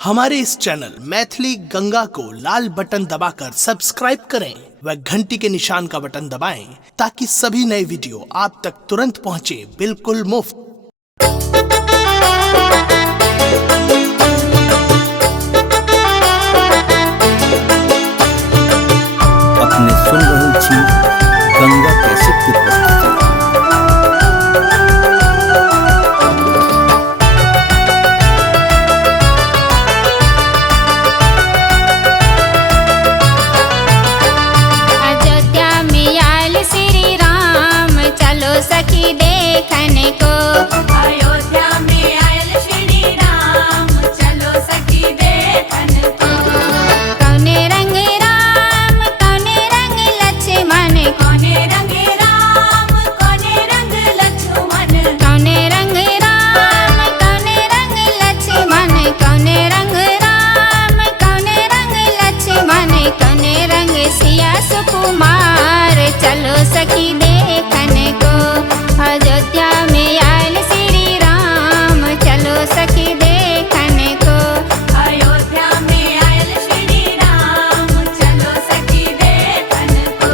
हमारे इस चैनल मैथिली गंगा को लाल बटन दबाकर सब्सक्राइब करें व घंटी के निशान का बटन दबाएं ताकि सभी नए वीडियो आप तक तुरंत पहुंचे बिल्कुल मुफ्त। अपने सुन रहे छी गंगा कैसेट की प्रस्तुति। अयोध्या में आयल श्री राम, चलो सखी देखने को। अयोध्या में आयल श्री राम, चलो सखी देखन को। कौने रंग राम, कौने रंग लक्ष्मण, कौने रंग राम, कौने रंग लक्ष्मण। कौने रंग राम, कौने रंग लक्ष्मण, कौने रंग राम, कौने रंग लक्ष्मण, कौने रंग सिया सुकुमार, चलो सखी देखने को। अयोध्या में आयल श्री राम, चलो सखी देखने को। अयोध्या में आयल श्री राम, चलो सखी देखन को।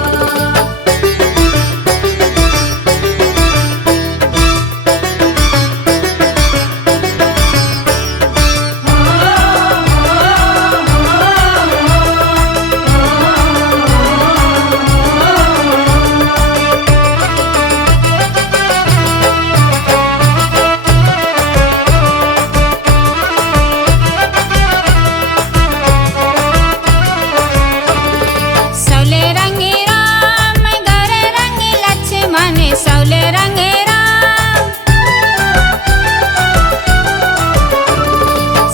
सौले रंग राम, गोरे रंग लक्ष्मण, सौले रंग राम।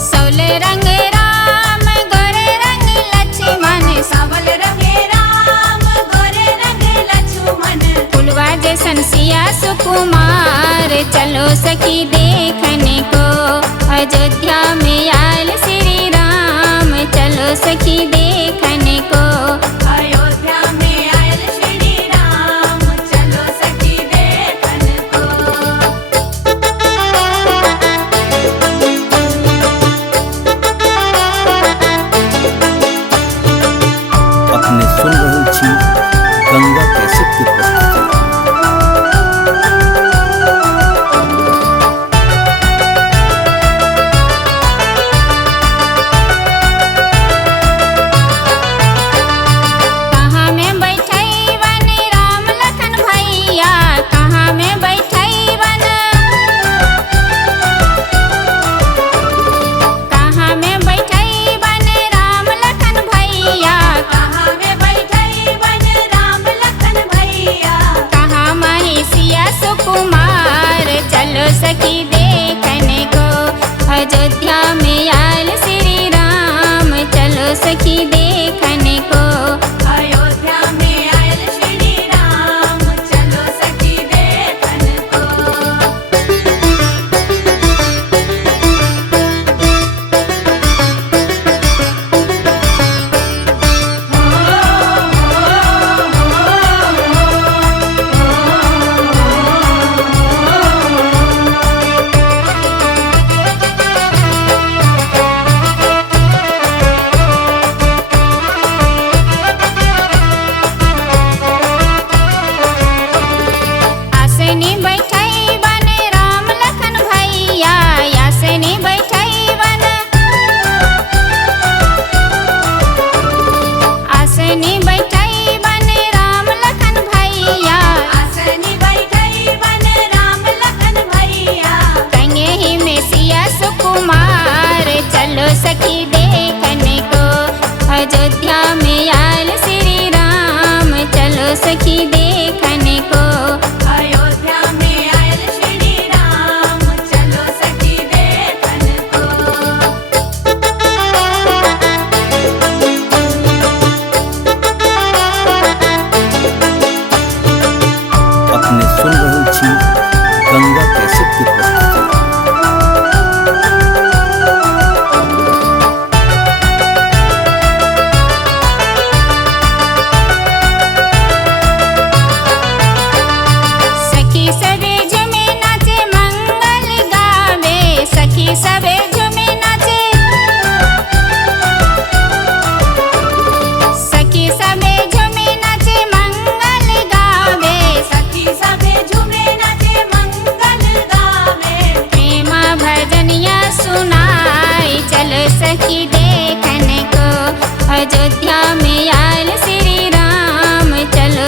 सौले रंग राम, गोरे रंग लक्ष्मण, सावल रंग राम, गोरे रंग लक्ष्मण। फुलवा जैसन सिया सुकुमार, चलो सखी देखने को। अयोध्या में आयल श्री राम, चलो सखी देखने को। अयोध्या में आयल श्री राम, चलो सखी देखन को। अपने सुन रहे छी गंगा कैसेट की प्रस्तुति।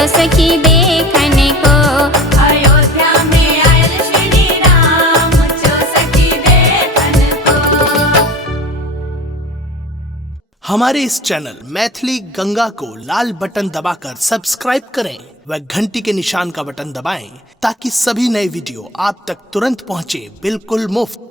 सखी देखन को। अयोध्या में आयल श्री राम चलो सखी देखन को। हमारे इस चैनल मैथिली गंगा को लाल बटन दबाकर सब्सक्राइब करें व घंटी के निशान का बटन दबाएं ताकि सभी नए वीडियो आप तक तुरंत पहुंचे बिल्कुल मुफ्त।